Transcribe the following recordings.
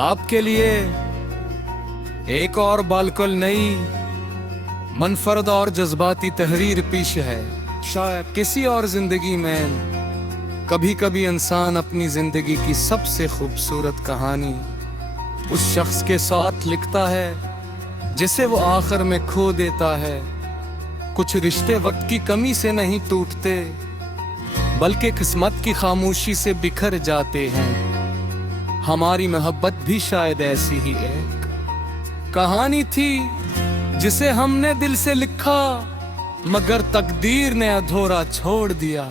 आपके लिए एक और बालकुल नई मनफरद और जज्बाती तहरीर पेश है। शायद किसी और जिंदगी में कभी कभी इंसान अपनी जिंदगी की सबसे खूबसूरत कहानी उस शख्स के साथ लिखता है जिसे वो आखिर में खो देता है। कुछ रिश्ते वक्त की कमी से नहीं टूटते बल्कि किस्मत की खामोशी से बिखर जाते हैं। हमारी मोहब्बत भी शायद ऐसी ही एक कहानी थी जिसे हमने दिल से लिखा मगर तकदीर ने अधूरा छोड़ दिया।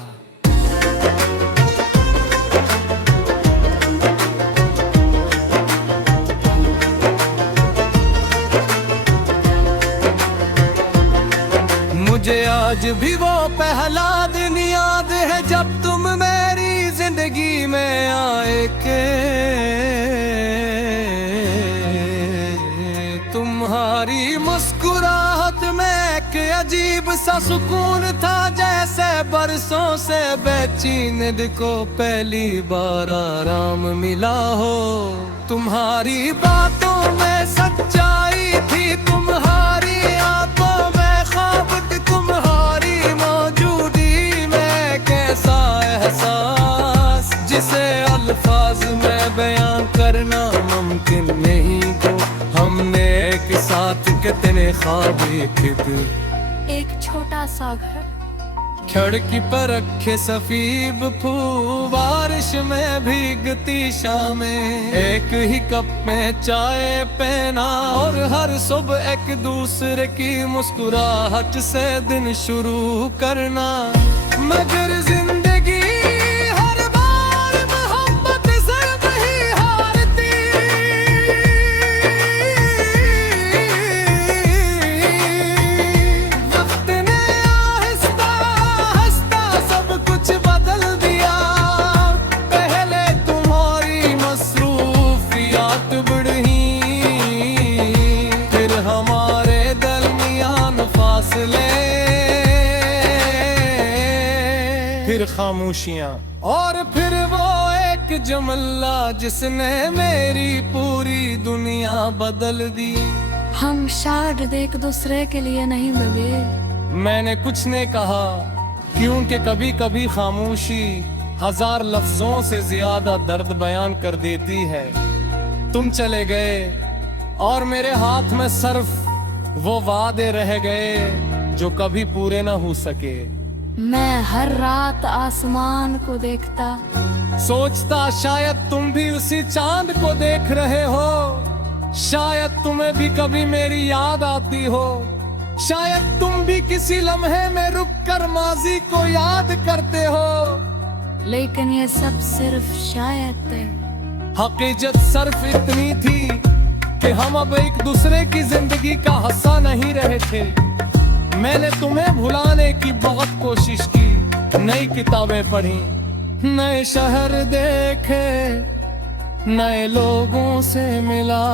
मुझे आज भी वो पहला दिन याद है जब तुम मेरी जिंदगी में आए के। तुम्हारी मुस्कुराहट में एक अजीब सा सुकून था, जैसे बरसों से बेचैन दिल को पहली बार आराम मिला हो। तुम्हारी बातों में सच्चाई थी, तुम्हारी आंखों में ख्वाब थी, तुम्हारी मौजूदगी में कैसा एहसास जिसे अल्फाज में बयां करना मुमकिन नहीं को। हमने एक साथ कितने ख्वाब देखे थे। एक छोटा सा घर, खिड़की पर रखे सफीब फूल, बारिश में भीगती शामें, एक ही कप में चाय पीना और हर सुबह एक दूसरे की मुस्कुराहट से दिन शुरू करना। मगर जिंदगी हर बार मोहब्बत से नहीं हारती। वक्त ने आहिस्ता आहिस्ता सब कुछ बदल दिया। पहले तुम्हारी मसरूफियात बढ़ी, फिर हमारे दरमियान फासले, फिर खामोशियां और फिर वो एक जमला जिसने मेरी पूरी दुनिया बदल दी। हम शायद एक दूसरे के लिए नहीं बगे। मैंने कुछ नहीं कहा क्योंकि कभी कभी खामोशी हजार लफ्जों से ज्यादा दर्द बयान कर देती है। तुम चले गए और मेरे हाथ में सिर्फ वो वादे रह गए जो कभी पूरे ना हो सके। मैं हर रात आसमान को देखता, सोचता शायद तुम भी उसी चांद को देख रहे हो। शायद तुम्हें भी कभी मेरी याद आती हो। शायद तुम भी किसी लम्हे में रुक कर माजी को याद करते हो। लेकिन ये सब सिर्फ शायद थे। हकीकत सिर्फ इतनी थी कि हम अब एक दूसरे की जिंदगी का हिस्सा नहीं रहे थे। मैंने तुम्हें भुलाने की बहुत कोशिश की, नई किताबें पढ़ी, नए शहर देखे, नए लोगों से मिला,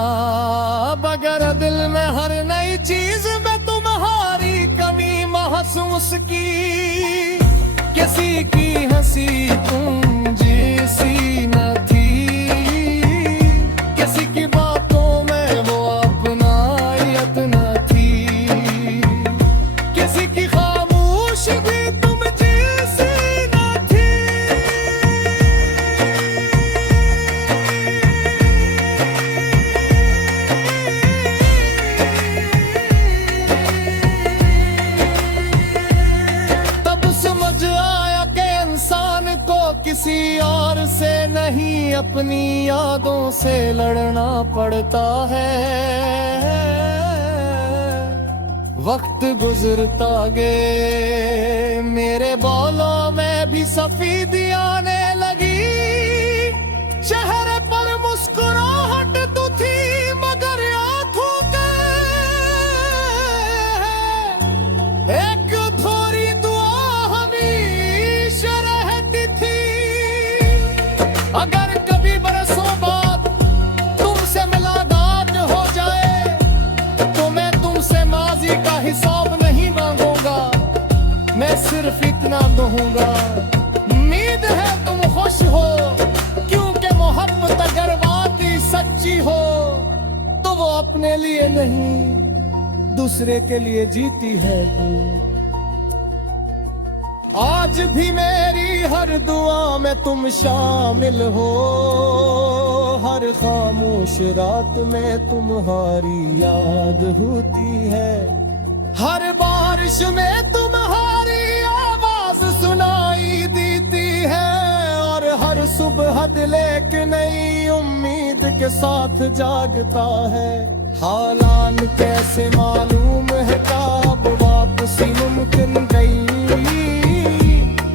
मगर दिल में हर नई चीज में तुम्हारी कमी महसूस की। किसी की हंसी तुम जैसी न थी, किसी की बातों में वो अपनायत न थी, किसी की खामोश भी तुम जैसी न थी। तब समझ आया कि इंसान को किसी और से नहीं अपनी यादों से लड़ना पड़ता है। वक्त गुजरता गए, मेरे बालों में भी सफेदी आने लगी। चेहरे पर मुस्कुराहट तो थी मगर आंखों के एक थोड़ी दुआ हमेशा रहती थी। सिर्फ इतना कहूंगा, उम्मीद है तुम खुश हो, क्योंकि मोहब्बत अगर वाकई सच्ची हो तो वो अपने लिए नहीं दूसरे के लिए जीती है तू। आज भी मेरी हर दुआ में तुम शामिल हो, हर खामोश रात में तुम्हारी याद होती है, हर बारिश में तुम्हारी आवाज सुनाई देती है, और हर सुबह दिल एक नई उम्मीद के साथ जागता है। हालान कैसे मालूम है कब वापसी मुमकिन गई,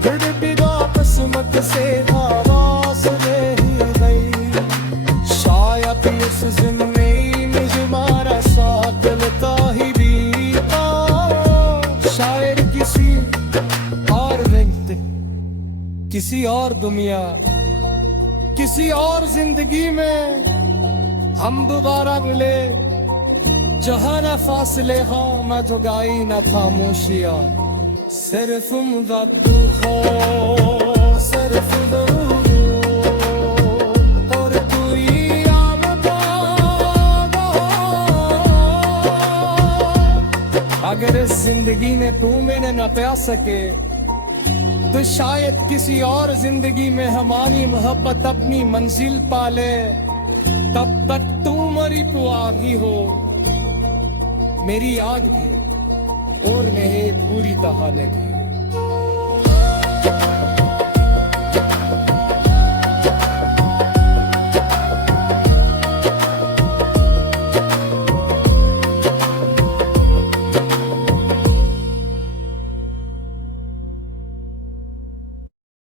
फिर भी वापस मत से आवाज नहीं गई। शायद इस जिंदगी में हमारा साथ मिलता ही बीता, शायद किसी और वक्त, किसी और दुनिया, किसी और जिंदगी में हम दोबारा मिले, जहाँ न फासले हो न जुगाई न खामोशियाँ, सिर्फ दुख हो, सिर्फ दर्द हो, और कोई आमदा हो। अगर इस जिंदगी में तू मैंने न प्या सके तो शायद किसी और जिंदगी में हमारी मोहब्बत अपनी मंजिल पाले। तब तक तू मरी तो आगी हो, मेरी याद भी और नहीं पूरी तरह लगी।